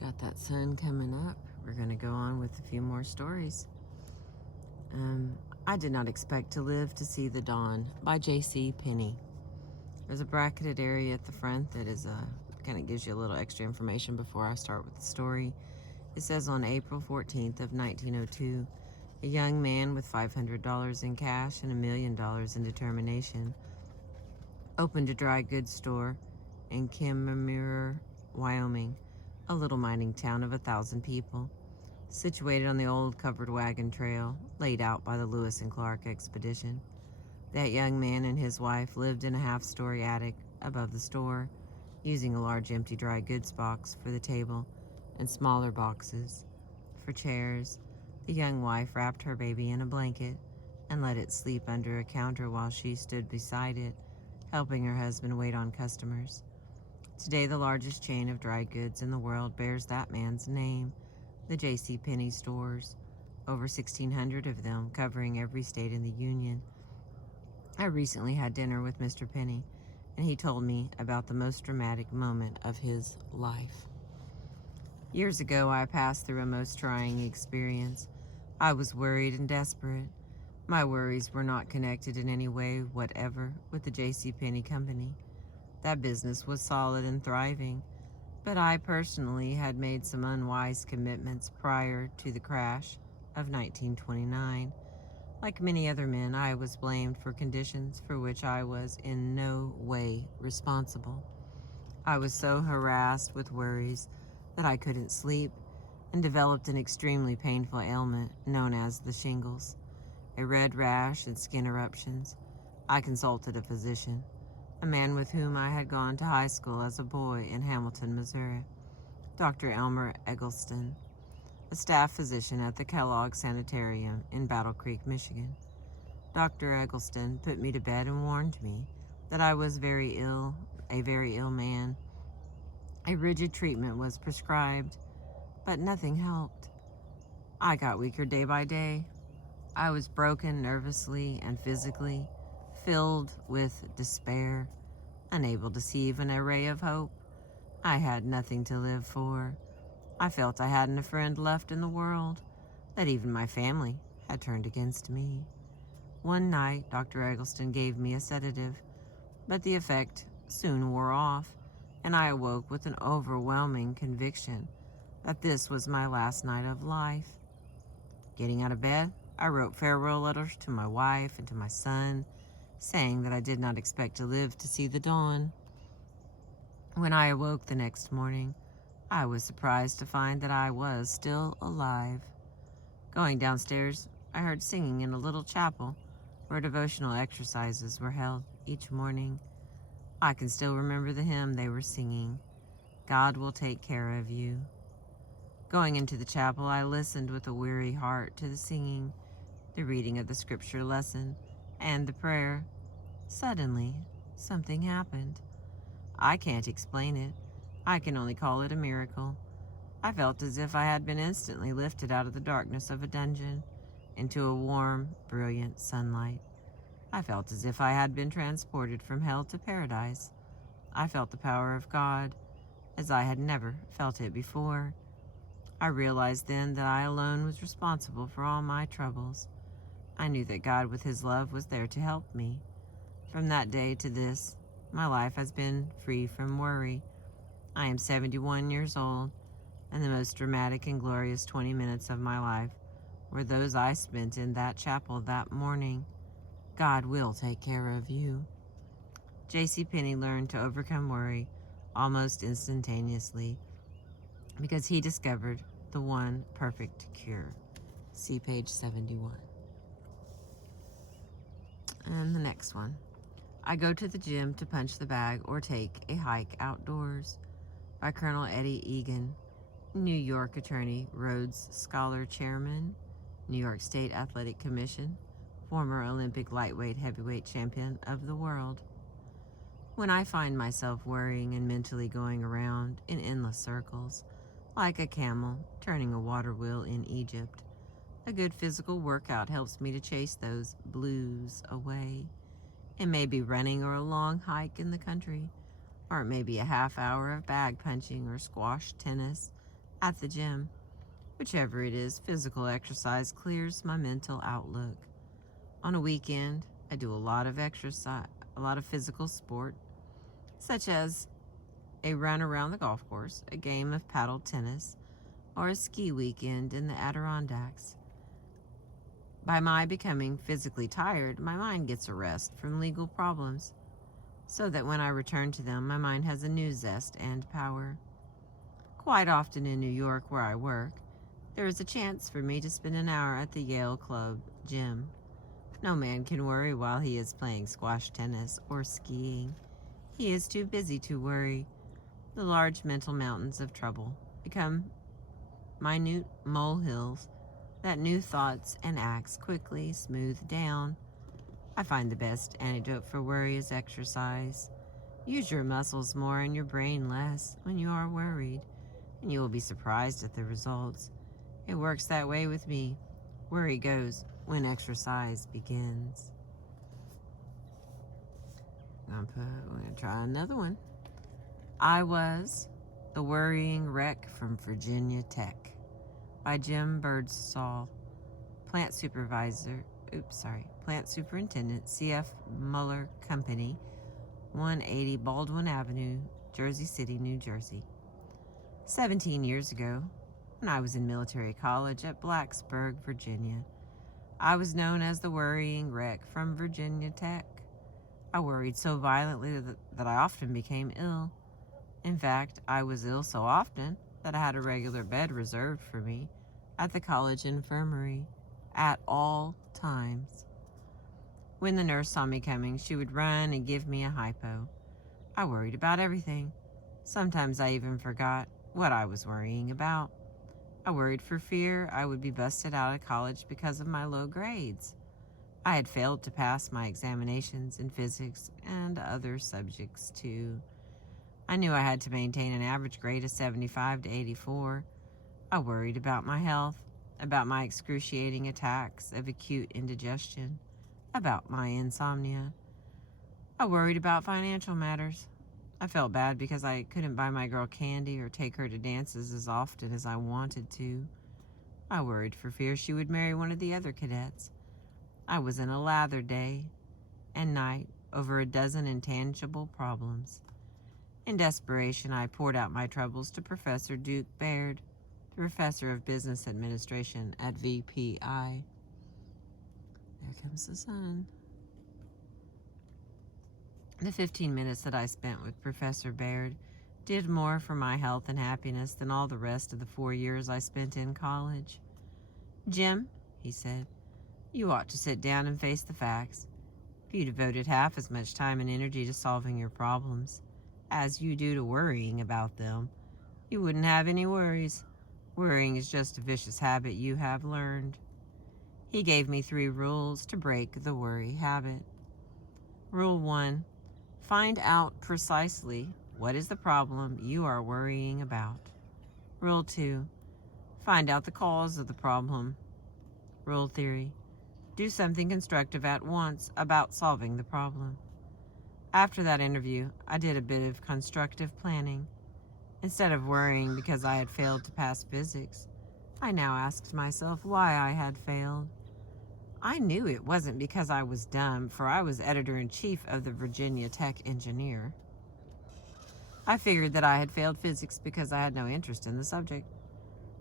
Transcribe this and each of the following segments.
Got that sun coming up. We're going to go on with a few more stories. I Did Not Expect to Live to See the Dawn by J.C. Penney. There's a bracketed area at the front that is kind of gives you a little extra information before I start with the story. It says on April 14th of 1902, a young man with $500 in cash and $1 million in determination opened a dry goods store in Kimmerer, Wyoming, a little mining town of 1,000 people, situated on the old covered wagon trail laid out by the Lewis and Clark expedition. That young man and his wife lived in a half-story attic above the store, using a large empty dry goods box for the table and smaller boxes for chairs. The young wife wrapped her baby in a blanket and let it sleep under a counter while she stood beside it, helping her husband wait on customers. Today, the largest chain of dry goods in the world bears that man's name, the J.C. Penney stores, over 1,600 of them covering every state in the Union. I recently had dinner with Mr. Penney, and he told me about the most dramatic moment of his life. Years ago, I passed through a most trying experience. I was worried and desperate. My worries were not connected in any way whatever with the J.C. Penney Company. That business was solid and thriving, but I personally had made some unwise commitments prior to the crash of 1929. Like many other men, I was blamed for conditions for which I was in no way responsible. I was so harassed with worries that I couldn't sleep and developed an extremely painful ailment known as the shingles, a red rash and skin eruptions. I consulted a physician, a man with whom I had gone to high school as a boy in Hamilton, Missouri, Dr. Elmer Eggleston, a staff physician at the Kellogg Sanitarium in Battle Creek, Michigan. Dr. Eggleston put me to bed and warned me that I was very ill, a very ill man. A rigid treatment was prescribed, but nothing helped. I got weaker day by day. I was broken nervously and physically, filled with despair, unable to see even a ray of hope. I had nothing to live for. I felt I hadn't a friend left in the world, that even my family had turned against me. One night, Dr. Eggleston gave me a sedative, but the effect soon wore off, and I awoke with an overwhelming conviction that this was my last night of life. Getting out of bed, I wrote farewell letters to my wife and to my son, saying that I did not expect to live to see the dawn. When I awoke the next morning, I was surprised to find that I was still alive. Going downstairs, I heard singing in a little chapel where devotional exercises were held each morning. I can still remember the hymn they were singing, "God Will Take Care of You." Going into the chapel, I listened with a weary heart to the singing, the reading of the scripture lesson, and the prayer. Suddenly, something happened. I can't explain it. I can only call it a miracle. I felt as if I had been instantly lifted out of the darkness of a dungeon into a warm, brilliant sunlight. I felt as if I had been transported from hell to paradise. I felt the power of God as I had never felt it before. I realized then that I alone was responsible for all my troubles. I knew that God with his love was there to help me. From that day to this, my life has been free from worry. I am 71 years old, and the most dramatic and glorious 20 minutes of my life were those I spent in that chapel that morning. God will take care of you. J.C. Penney learned to overcome worry almost instantaneously because he discovered the one perfect cure. See page 71. And the next one. I go to the gym to punch the bag or take a hike outdoors, by Colonel Eddie Egan, New York attorney, Rhodes Scholar Chairman, New York State Athletic Commission, former Olympic lightweight heavyweight champion of the world. When I find myself worrying and mentally going around in endless circles, like a camel turning a water wheel in Egypt, a good physical workout helps me to chase those blues away. It may be running or a long hike in the country, or it may be a half hour of bag punching or squash tennis at the gym. Whichever it is, physical exercise clears my mental outlook. On a weekend, I do a lot of exercise, a lot of physical sport, such as a run around the golf course, a game of paddle tennis, or a ski weekend in the Adirondacks. By my becoming physically tired, my mind gets a rest from legal problems, so that when I return to them, my mind has a new zest and power. Quite often in New York, where I work, there is a chance for me to spend an hour at the Yale Club gym. No man can worry while he is playing squash tennis or skiing. He is too busy to worry. The large mental mountains of trouble become minute molehills that new thoughts and acts quickly smooth down. I find the best antidote for worry is exercise. Use your muscles more and your brain less when you are worried, and you will be surprised at the results. It works that way with me. Worry goes when exercise begins. We're going to try another one. I Was the Worrying Wreck from Virginia Tech by Jim Birdsall, Plant Superintendent, C.F. Muller Company, 180 Baldwin Avenue, Jersey City, New Jersey. 17 years ago, when I was in military college at Blacksburg, Virginia, I was known as the Worrying Wreck from Virginia Tech. I worried so violently that I often became ill. In fact, I was ill so often that I had a regular bed reserved for me at the college infirmary at all times. When the nurse saw me coming, she would run and give me a hypo. I worried about everything. Sometimes I even forgot what I was worrying about. I worried for fear I would be busted out of college because of my low grades. I had failed to pass my examinations in physics and other subjects too. I knew I had to maintain an average grade of 75 to 84. I worried about my health, about my excruciating attacks of acute indigestion, about my insomnia. I worried about financial matters. I felt bad because I couldn't buy my girl candy or take her to dances as often as I wanted to. I worried for fear she would marry one of the other cadets. I was in a lather day and night over a dozen intangible problems. In desperation, I poured out my troubles to Professor Duke Baird, the professor of business administration at VPI. There comes the sun. The 15 minutes that I spent with Professor Baird did more for my health and happiness than all the rest of the 4 years I spent in college. "Jim," he said, "you ought to sit down and face the facts. If you devoted half as much time and energy to solving your problems as you do to worrying about them, you wouldn't have any worries. Worrying is just a vicious habit you have learned." He gave me 3 rules to break the worry habit. Rule 1, find out precisely what is the problem you are worrying about. Rule 2, find out the cause of the problem. Rule 3, do something constructive at once about solving the problem. After that interview, I did a bit of constructive planning. Instead of worrying because I had failed to pass physics, I now asked myself why I had failed. I knew it wasn't because I was dumb, for I was editor-in-chief of the Virginia Tech Engineer. I figured that I had failed physics because I had no interest in the subject.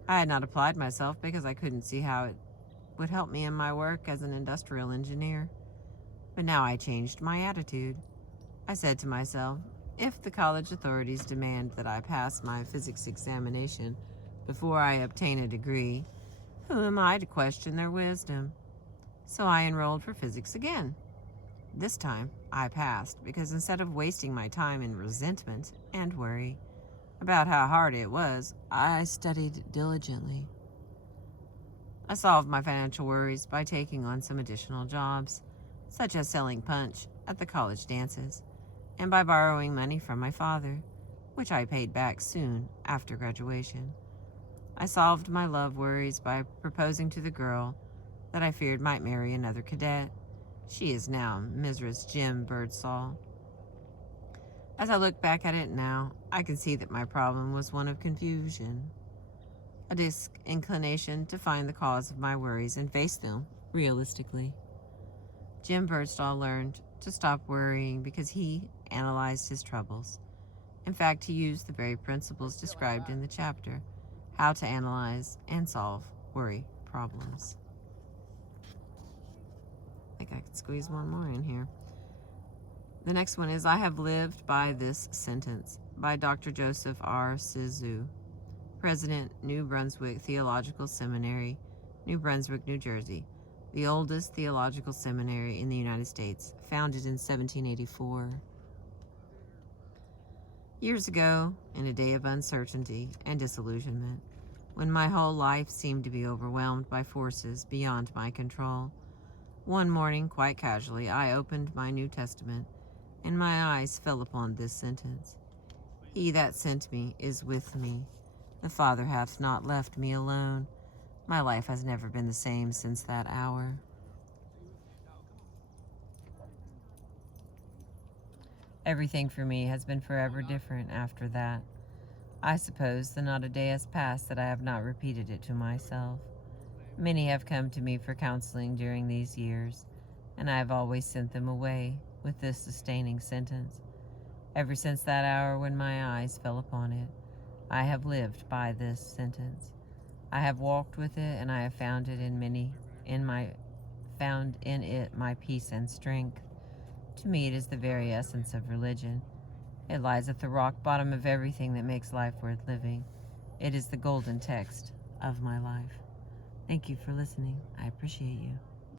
I had not applied myself because I couldn't see how it would help me in my work as an industrial engineer. But now I changed my attitude. I said to myself, if the college authorities demand that I pass my physics examination before I obtain a degree, who am I to question their wisdom? So I enrolled for physics again. This time, I passed because instead of wasting my time in resentment and worry about how hard it was, I studied diligently. I solved my financial worries by taking on some additional jobs, such as selling punch at the college dances, and by borrowing money from my father, which I paid back soon after graduation. I solved my love worries by proposing to the girl that I feared might marry another cadet. She is now Mrs. Jim Birdsall. As I look back at it now, I can see that my problem was one of confusion. a disinclination to find the cause of my worries and face them realistically. Jim Birdsall learned to stop worrying because he analyzed his troubles. In fact, he used the very principles described in the chapter, how to analyze and solve worry problems. I think I could squeeze one more in here. The next one is I Have Lived by This Sentence by Dr. Joseph R. Sizu, President, New Brunswick Theological Seminary, New Brunswick, New Jersey, the oldest theological seminary in the United States, founded in 1784. Years ago, in a day of uncertainty and disillusionment, when my whole life seemed to be overwhelmed by forces beyond my control, one morning, quite casually, I opened my New Testament, and my eyes fell upon this sentence: He that sent me is with me. The Father hath not left me alone. My life has never been the same since that hour. Everything for me has been forever different after that. I suppose that not a day has passed that I have not repeated it to myself. Many have come to me for counseling during these years, and I have always sent them away with this sustaining sentence: Ever since that hour when my eyes fell upon it, I have lived by this sentence. I have walked with it, and I have found it found in it my peace and strength. To me, it is the very essence of religion. It lies at the rock bottom of everything that makes life worth living. It is the golden text of my life. Thank you for listening. I appreciate you.